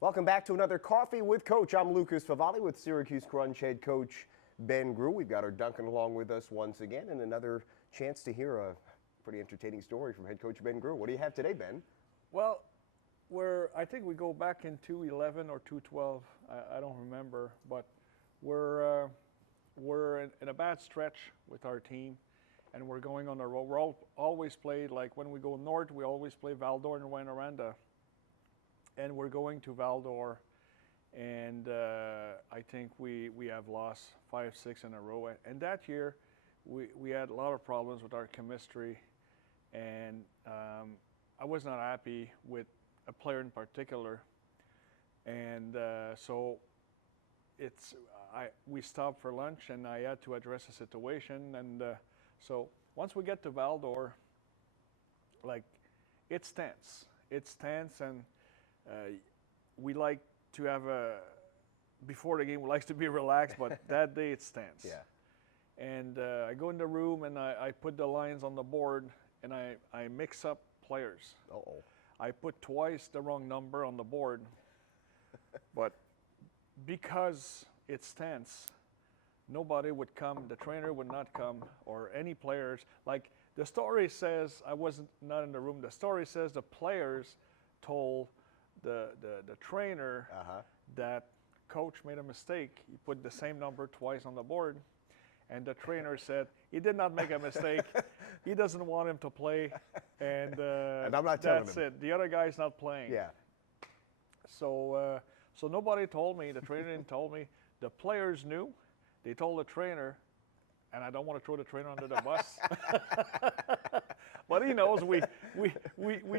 Welcome back to another Coffee with Coach. I'm Lucas Favali with Syracuse Crunch head coach Ben Groulx. We've got our Dunkin along with us once again, and another chance to hear a pretty entertaining story from head coach Ben Groulx. What do you have today, Ben? Well, I think we go back in 2011 or 2012. I don't remember, but we're in a bad stretch with our team, and we're going on the road. We're always played, like when we go north, we always play Val-d'Or and Rouyn-Noranda. And we're going to Val-d'Or, and I think we have lost 5, 6 in a row. And that year, we had a lot of problems with our chemistry, and I was not happy with a player in particular. And so we stopped for lunch, and I had to address the situation. And so once we get to Val-d'Or, like, it's tense. It's tense, and we like to have before the game, we like to be relaxed, but that day it's tense. Yeah. And I go in the room, and I put the lines on the board, and I mix up players. Uh-oh. I put twice the wrong number on the board, but because it's tense, nobody would come, the trainer would not come, or any players. Like, the story says, I wasn't not in the room, the story says the players told the trainer that coach made a mistake. He put the same number twice on the board, and the trainer said he did not make a mistake. He doesn't want him to play, and I'm not telling him. that's it. The other guy's not playing. Yeah. So so nobody told me. The trainer didn't tell me. The players knew. They told the trainer, and I don't want to throw the trainer under the bus. But he knows we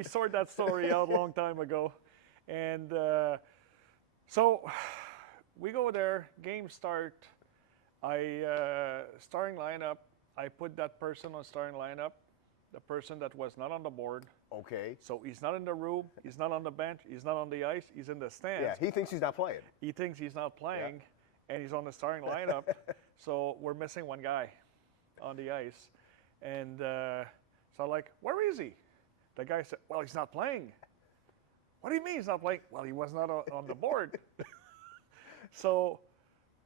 sorted that story out a long time ago. And so we go there, game start. Starting lineup, I put that person on starting lineup, the person that was not on the board. Okay. So he's not in the room, he's not on the bench, he's not on the ice, he's in the stands. Yeah, he thinks he's not playing. He thinks he's not playing, and he's on the starting lineup. So we're missing one guy on the ice. And so I'm like, where is he? The guy said, well, he's not playing. What do you mean he's not playing? Well, he was not on the board. So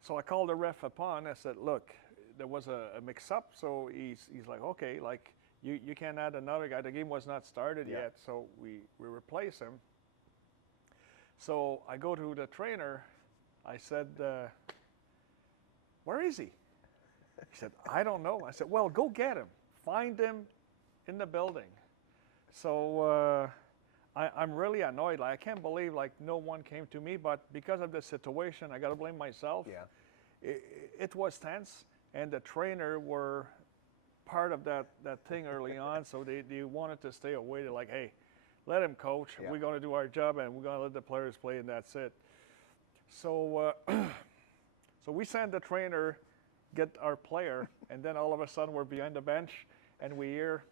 I called the ref upon. I said, look, there was a mix-up. So he's like, okay, like you can't add another guy. The game was not started yet, so we replace him. So I go to the trainer. I said, where is he? He said, I don't know. I said, well, go get him. Find him in the building. So I'm really annoyed. Like, I can't believe like no one came to me, but because of the situation, I got to blame myself. Yeah. It was tense, and the trainer were part of that thing early on, so they wanted to stay away. They're like, hey, let him coach. Yeah. We're going to do our job, and we're going to let the players play, and that's it. So so we send the trainer get our player, and then all of a sudden we're behind the bench, and we hear,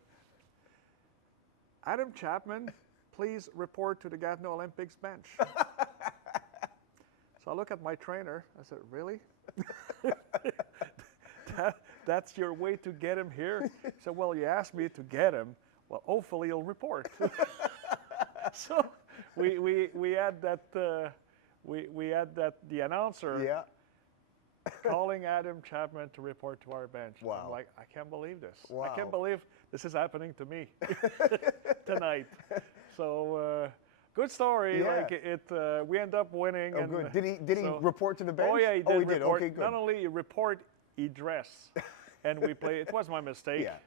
Adam Chapman, please report to the Gatineau Olympics bench. So I look at my trainer. I said, really? That's your way to get him here? He said, well, you asked me to get him. Well, hopefully he'll report. So we had that the announcer calling Adam Chapman to report to our bench. Wow. I'm like, I can't believe this. Wow. I can't believe this is happening to me tonight. So good story. Yeah. Like we end up winning. Oh, and, good. Did he report to the bench? Oh yeah, he did. Oh, he report. did. Okay, good. Not only he report, he dress, and we play. It was my mistake. Yeah.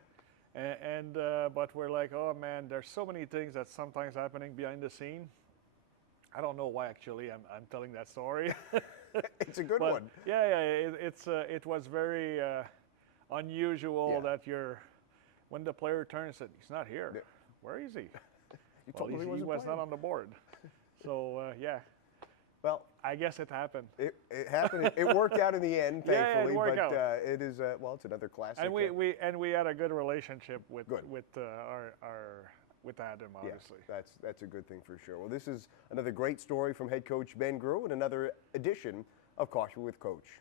And but we're like, oh man, there's so many things that's sometimes happening behind the scene. I don't know why actually I'm telling that story. It's a good but, one. Yeah. It was very unusual that when the player turns, said he's not here. Yeah. Where is he? You Well, told him he he wasn't was playing. not on the board. So yeah. Well, I guess it happened. it happened. It worked out in the end, Yeah, thankfully. it worked out. It is well, it's another classic. And we had a good relationship with Adam, obviously. Yeah, that's a good thing for sure. Well, this is another great story from head coach Ben Groulx and another edition of Coffee with Coach.